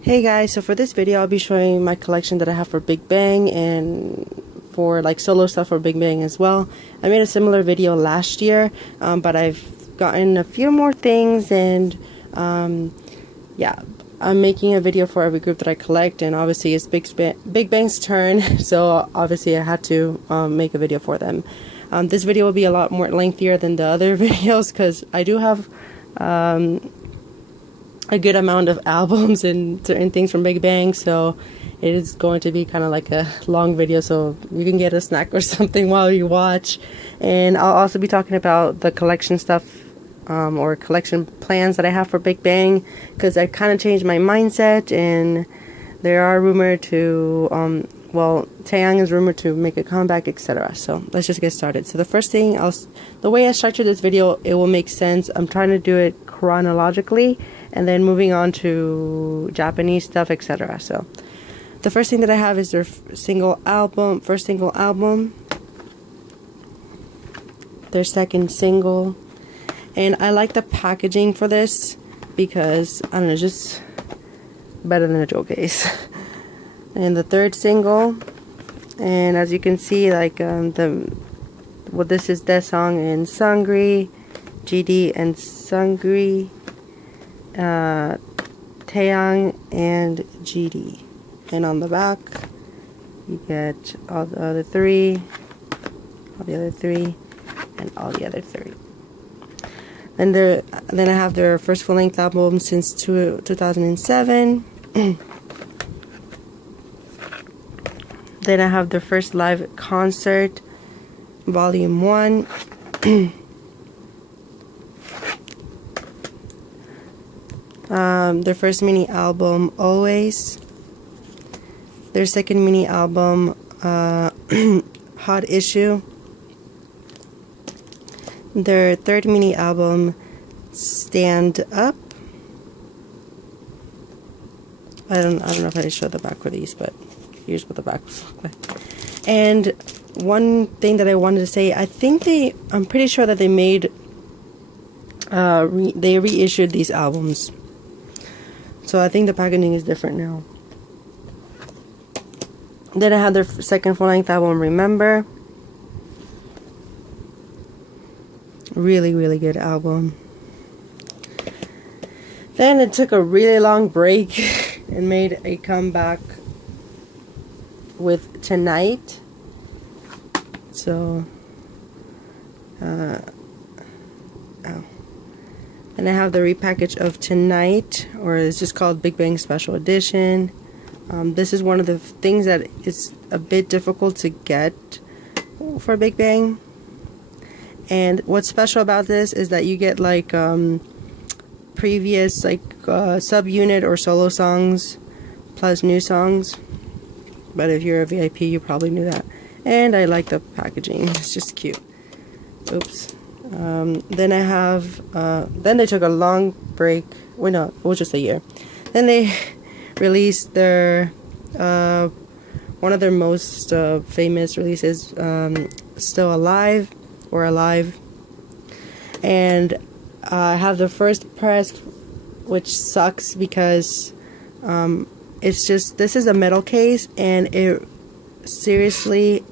Hey guys, so for this video I'll be showing my collection that I have for Bigbang and for like solo stuff for Bigbang as well. I made a similar video last year, but I've gotten a few more things, and yeah, I'm making a video for every group that I collect, and obviously it's Bigbang's turn, so obviously I had to make a video for them. This video will be a lot more lengthier than the other videos because I do have a good amount of albums and certain things from Bigbang, so it is going to be kind of like a long video, so you can get a snack or something while you watch. And I'll also be talking about the collection stuff or collection plans that I have for Bigbang, because I kind of changed my mindset, and there are rumored to well, Taeyang is rumored to make a comeback, etc. So let's just get started. So the first thing, the way I structured this video, it will make sense. I'm trying to do it chronologically and then moving on to Japanese stuff, etc. So the first thing that I have is their first single album, their second single, and I like the packaging for this because, I don't know, just better than a jewel case. And the third single, and as you can see, like this is Taeyang and Seungri, GD and Seungri, Taeyang and GD, and on the back you get all the other three, and all the other three. And then I have their first full-length album since 2007. Then I have their first live concert, Volume 1. Their first mini album, Always. Their second mini album, Hot Issue. Their third mini album, Stand Up. I don't know if I showed the back for these, but here's what the back looks like. And one thing that I wanted to say, I'm pretty sure that they made, they reissued these albums. So I think the packaging is different now. Then I had their second full-length album, Remember. Really, really good album. Then it took a really long break and made a comeback with Tonight. So, and I have the repackage of Tonight, or it's just called Bigbang Special Edition. This is one of the things that is a bit difficult to get for Bigbang. And what's special about this is that you get like previous like subunit or solo songs plus new songs. But if you're a VIP, you probably knew that. And I like the packaging. It's just cute. Oops. Then I have, then they took a long break. Wait, no, it was just a year. Then they released their, one of their most famous releases, Still Alive, or Alive. And I have the first press, which sucks because it's just, this is a metal case, and it seriously,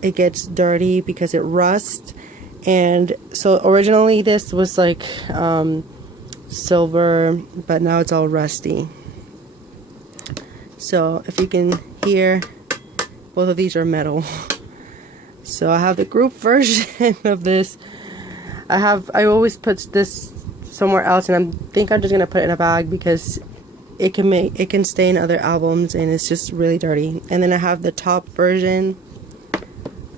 it gets dirty because it rusts. And so originally this was like silver, but now it's all rusty. So if you can hear, both of these are metal. So I have the group version of this. I always put this somewhere else, and I think I'm just gonna put it in a bag because it can stain other albums, and it's just really dirty. And then I have the top version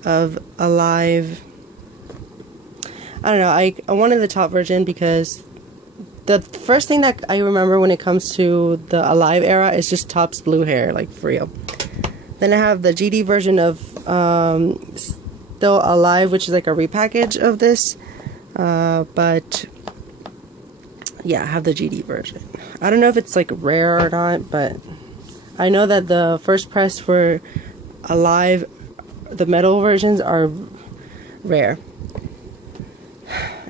of Alive. I don't know, I wanted the top version because the first thing that I remember when it comes to the Alive era is just Top's blue hair, like for real. Then I have the GD version of Still Alive, which is like a repackage of this, but yeah, I have the GD version. I don't know if it's like rare or not, but I know that the first press for Alive, the metal versions, are rare.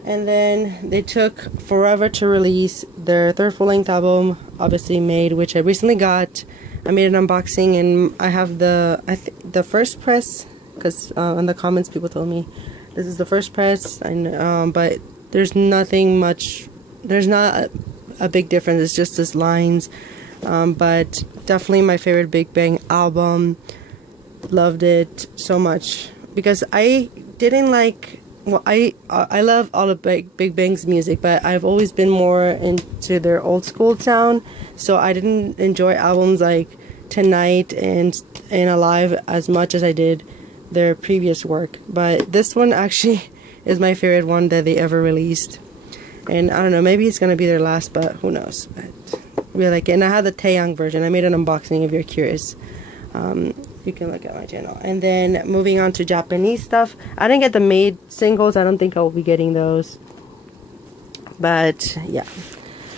And then they took forever to release their third full-length album, obviously Made, which I recently got. I made an unboxing, and I have the first press, because in the comments people told me this is the first press, and but there's nothing much, there's not a big difference, it's just this lines, but definitely my favorite Big Bang album. Loved it so much, because I didn't like, well, I love all of Big Bang's music, but I've always been more into their old school sound, so I didn't enjoy albums like Tonight and Alive as much as I did their previous work. But this one actually is my favorite one that they ever released, and I don't know, maybe it's gonna be their last, but who knows. But I really like it, and I have the Taeyang version. I made an unboxing if you're curious. You can look at my channel. And then moving on to Japanese stuff, I didn't get the Made singles. I don't think I will be getting those, but yeah.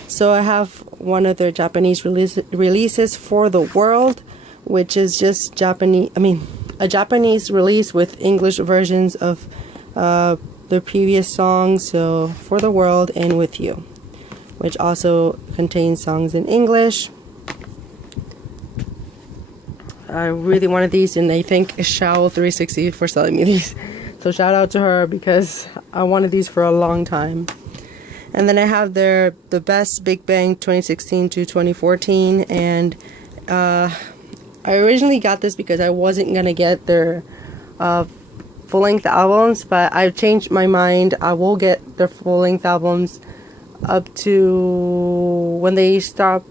So I have one of their Japanese releases, For the World, which is just a Japanese release with English versions of their previous songs. So For the World and With You, which also contains songs in English. I really wanted these, and I thank Shao360 for selling me these. So shout out to her, because I wanted these for a long time. And then I have the best Big Bang 2016 to 2014, and I originally got this because I wasn't gonna get their full-length albums, but I've changed my mind. I will get their full-length albums up to when they stop,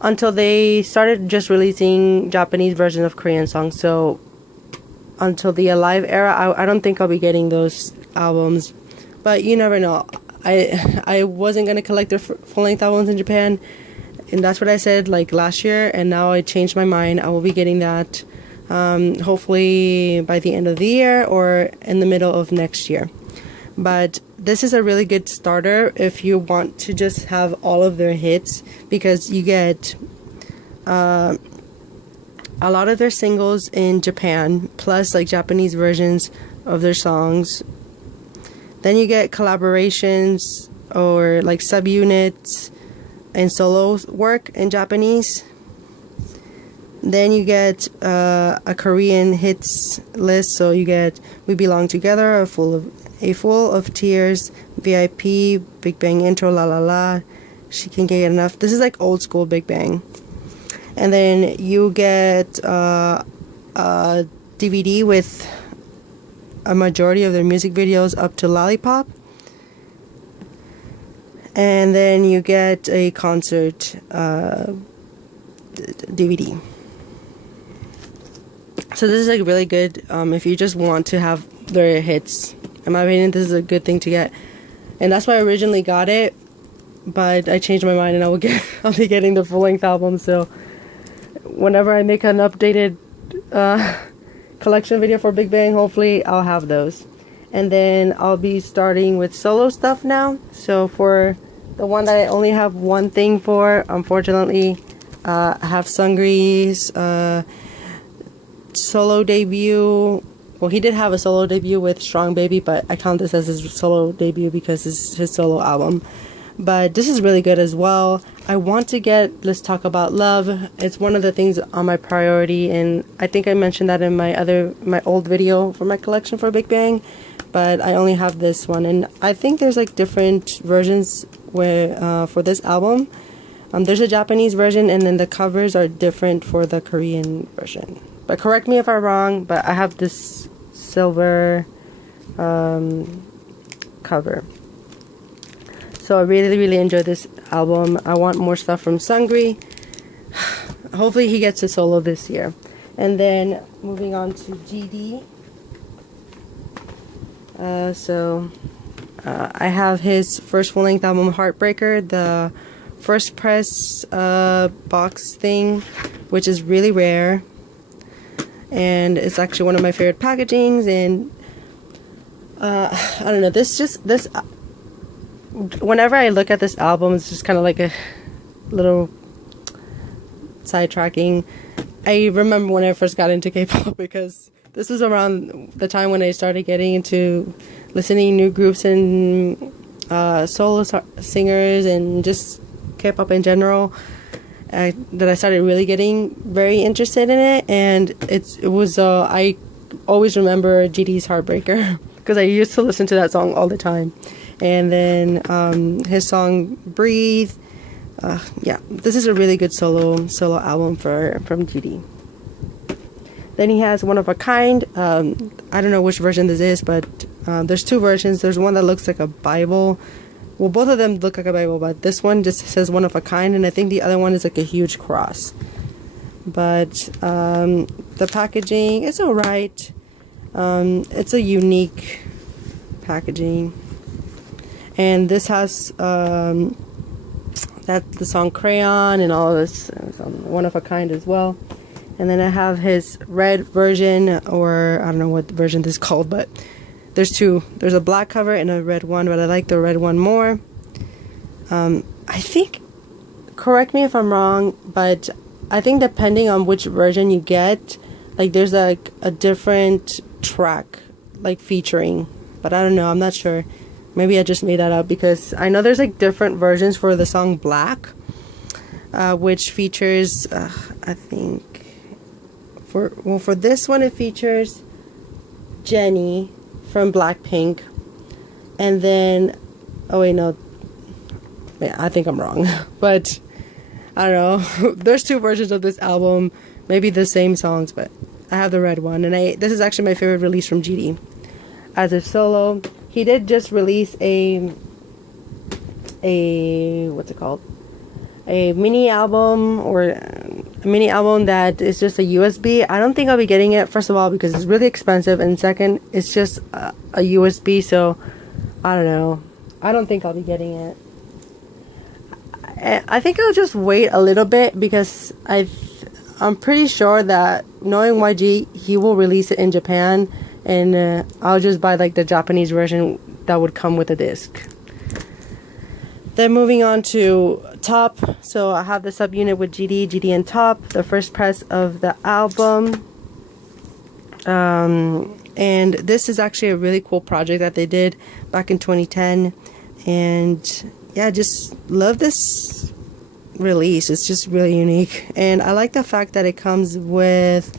until they started just releasing Japanese versions of Korean songs. So until the Alive era, I don't think I'll be getting those albums, but you never know. I wasn't gonna collect their full-length albums in Japan, and that's what I said like last year, and now I changed my mind. I will be getting that hopefully by the end of the year or in the middle of next year. But this is a really good starter if you want to just have all of their hits, because you get a lot of their singles in Japan, plus like Japanese versions of their songs. Then you get collaborations or like subunits and solo work in Japanese. Then you get a Korean hits list, so you get We Belong Together, A Full of Tears, VIP, Big Bang Intro, La La La, She Can Get Enough. This is like old school Big Bang. And then you get a DVD with a majority of their music videos up to Lollipop. And then you get a concert DVD. So this is like really good if you just want to have their hits. In my opinion, this is a good thing to get, and that's why I originally got it. But I changed my mind, and I'll be getting the full-length album. So whenever I make an updated collection video for Big Bang, hopefully I'll have those. And then I'll be starting with solo stuff now. So for the one that I only have one thing for, unfortunately, I have Seungri's solo debut. Well, he did have a solo debut with Strong Baby, but I count this as his solo debut because it's his solo album. But this is really good as well. I want to get Let's Talk About Love. It's one of the things on my priority, and I think I mentioned that in my old video for my collection for Big Bang, but I only have this one. And I think there's like different versions where for this album. There's a Japanese version, and then the covers are different for the Korean version. But correct me if I'm wrong, but I have this silver cover. So I really enjoyed this album. I want more stuff from Seungri. Hopefully he gets a solo this year. And then moving on to GD. I have his first full-length album, Heartbreaker, the first press box thing, which is really rare. And it's actually one of my favorite packagings, and I don't know, whenever I look at this album, it's just kind of like a little sidetracking. I remember when I first got into K-pop, because This was around the time when I started getting into listening new groups and solo singers and just K-pop in general. That I started really getting very interested in it, and it was I always remember GD's Heartbreaker because I used to listen to that song all the time. And then his song Breathe. Yeah, this is a really good solo album from GD. Then he has One of a Kind. I don't know which version this is, but there's two versions. There's one that looks like a Bible. Well, both of them look like a Bible, but this one just says One of a Kind, and I think the other one is like a huge cross. But the packaging is alright. It's a unique packaging. And this has the song Crayon and all this, One of a Kind as well. And then I have his red version, or I don't know what version this is called, but there's two. There's a black cover and a red one, but I like the red one more. I think, correct me if I'm wrong, but I think depending on which version you get, like there's like a different track, like featuring. But I don't know, I'm not sure. Maybe I just made that up because I know there's like different versions for the song Black, which features, I think, for this one it features Jennie from Blackpink, and then, oh wait, no, I think I'm wrong, but I don't know. There's two versions of this album, maybe the same songs, but I have the red one, and this is actually my favorite release from GD. As a solo, he did just release a what's it called? A mini album, or a mini album that is just a USB. I don't think I'll be getting it, first of all, because it's really expensive, and second, it's just a USB, so I don't know. I don't think I'll be getting it. I think I'll just wait a little bit, because I'm pretty sure that, knowing YG, he will release it in Japan, and I'll just buy like the Japanese version that would come with a disc. Then moving on to T.O.P. So I have the subunit with GD and T.O.P, the first press of the album. And this is actually a really cool project that they did back in 2010. And yeah, just love this release. It's just really unique. And I like the fact that it comes with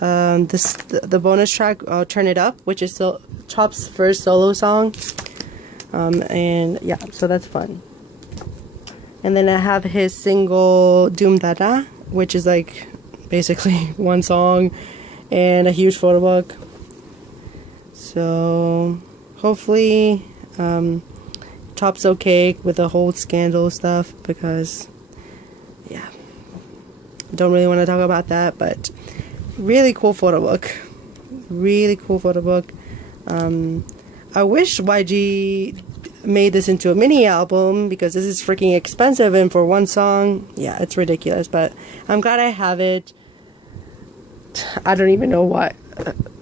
the bonus track, Turn It Up, which is T.O.P's first solo song. And yeah, so that's fun. And then I have his single Doom Dada, which is like basically one song and a huge photo book. So hopefully T.O.P's okay with the whole scandal stuff, because yeah, don't really want to talk about that, but really cool photo book. Really cool photo book. I wish YG made this into a mini album, because this is freaking expensive, and for one song, yeah, it's ridiculous, but I'm glad I have it. I don't even know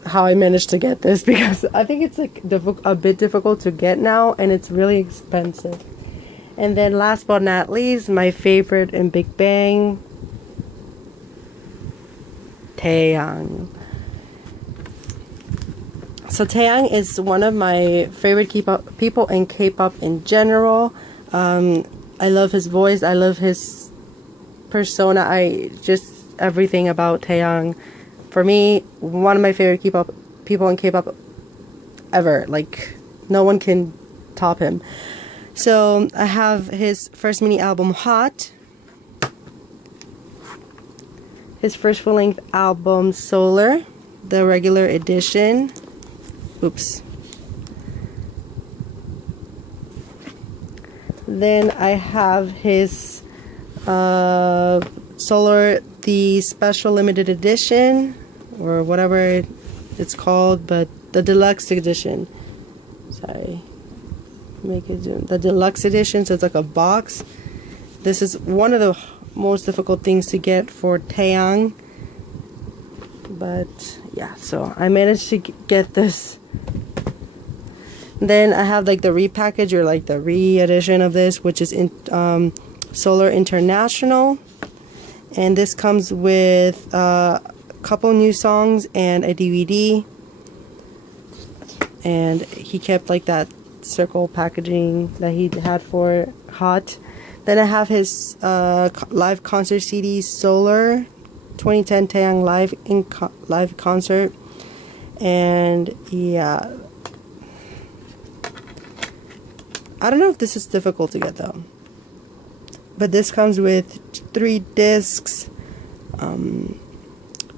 how I managed to get this, because I think it's like a bit difficult to get now, and it's really expensive. And then last but not least, my favorite in Bigbang, Taeyang. So Taeyang is one of my favorite K-pop people in K-pop in general. I love his voice. I love his persona. Everything about Taeyang. For me, one of my favorite K-pop people in K-pop ever. Like, no one can top him. So I have his first mini album, Hot. His first full-length album, Solar, the regular edition. Oops. Then I have his Solar, the special limited edition, or whatever it's called, but the deluxe edition. Sorry. Make it zoom. The deluxe edition, so it's like a box. This is one of the most difficult things to get for Taeyang. But yeah, so I managed to get this. Then I have like the repackage, or like the re-edition of this, which is in Solar International, and this comes with couple new songs and a DVD. And he kept like that circle packaging that he had for Hot. Then I have his live concert CD, Solar 2010 Taeyang live concert. And yeah, I don't know if this is difficult to get though, but this comes with 3 discs, 2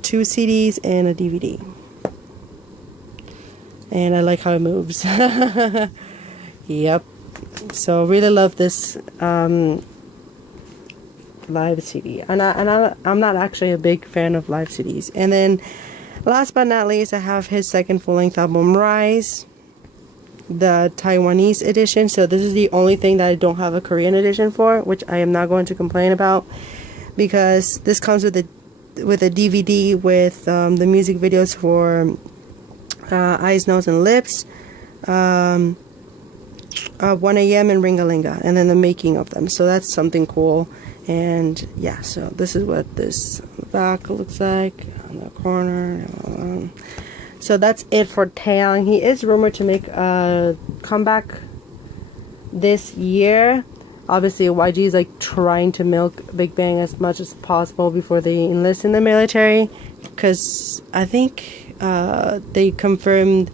CDs, and a DVD. And I like how it moves. Yep. So really love this live CD. And I'm not actually a big fan of live CDs. And then last but not least, I have his second full-length album, Rise, the Taiwanese edition. So this is the only thing that I don't have a Korean edition for, which I am not going to complain about, because this comes with a DVD with the music videos for Eyes, Nose, and Lips, 1 AM and Ringalinga, and then the making of them. So that's something cool. And yeah, so this is what this back looks like on the corner. So that's it for Taeyang. He is rumored to make a comeback this year. Obviously, YG is like trying to milk Bigbang as much as possible before they enlist in the military, because I think they confirmed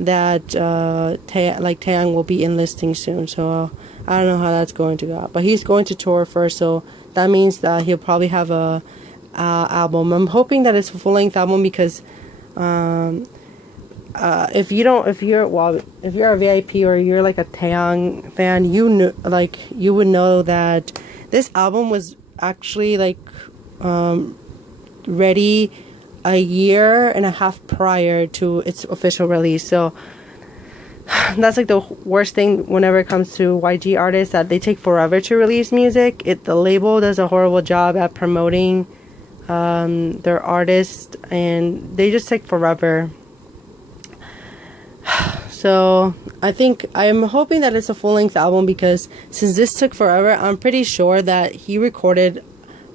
that Taeyang will be enlisting soon. So I don't know how that's going to go, but he's going to tour first, so that means that he'll probably have a album. I'm hoping that it's a full-length album, because if you're a VIP or you're like a Taeyang fan, you would know that this album was actually like ready a year and a half prior to its official release. So that's like the worst thing whenever it comes to YG artists, that they take forever to release music. The label does a horrible job at promoting their artists, and they just take forever. So I'm hoping that it's a full-length album, because since this took forever, I'm pretty sure that he recorded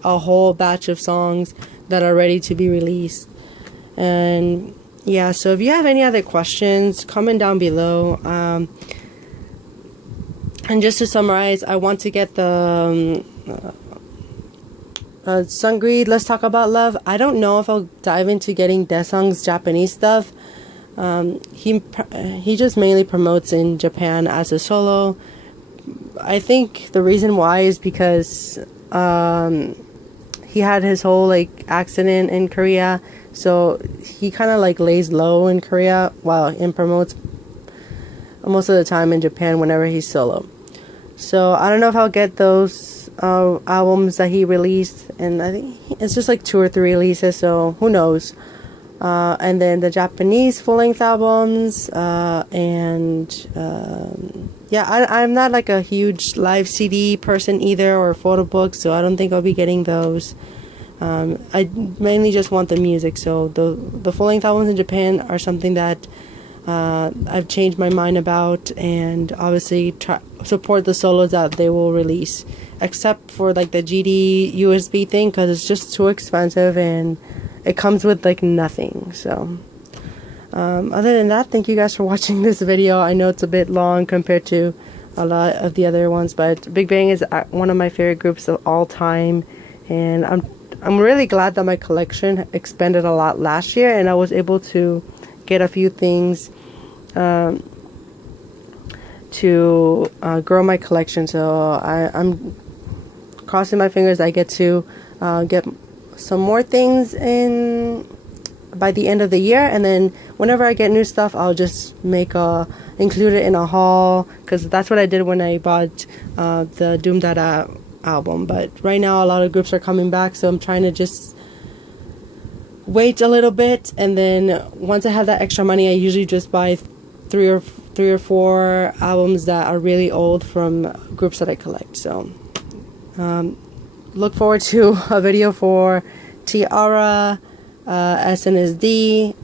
a whole batch of songs that are ready to be released. And yeah, so if you have any other questions, comment down below. And just to summarize, I want to get the Seungri, Let's Talk About Love. I don't know if I'll dive into getting Daesung's Japanese stuff. He just mainly promotes in Japan as a solo. I think the reason why is because he had his whole like accident in Korea, so he kind of like lays low in Korea and promotes most of the time in Japan whenever he's solo. So I don't know if I'll get those albums that he released, and I think it's just like 2 or 3 releases, so who knows. And then the Japanese full-length albums, yeah, I'm not like a huge live CD person either, or photo books, so I don't think I'll be getting those. I mainly just want the music, so the full-length albums in Japan are something that I've changed my mind about, and obviously support the solos that they will release, except for like the GD USB thing, because it's just too expensive and it comes with like nothing. So other than that, thank you guys for watching this video. I know it's a bit long compared to a lot of the other ones, but Bigbang is one of my favorite groups of all time, and I'm really glad that my collection expanded a lot last year, and I was able to get a few things to grow my collection. So I'm crossing my fingers I get to get some more things in by the end of the year, and then whenever I get new stuff, I'll just include it in a haul, because that's what I did when I bought the Doom Dada album. But right now a lot of groups are coming back, so I'm trying to just wait a little bit, and then once I have that extra money, I usually just buy three or four albums that are really old from groups that I collect. So look forward to a video for Tiara, SNSD,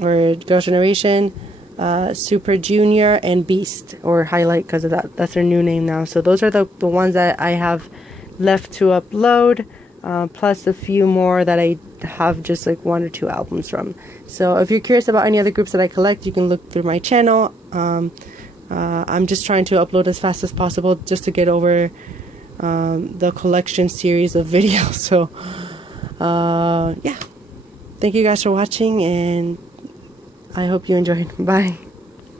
or Girls' Generation, Super Junior, and Beast, or Highlight, because of that's their new name now. So those are the ones that I have left to upload, plus a few more that I have just like 1 or 2 albums from. So if you're curious about any other groups that I collect, you can look through my channel. I'm just trying to upload as fast as possible just to get over the collection series of videos. So yeah, thank you guys for watching, and I hope you enjoyed. Bye.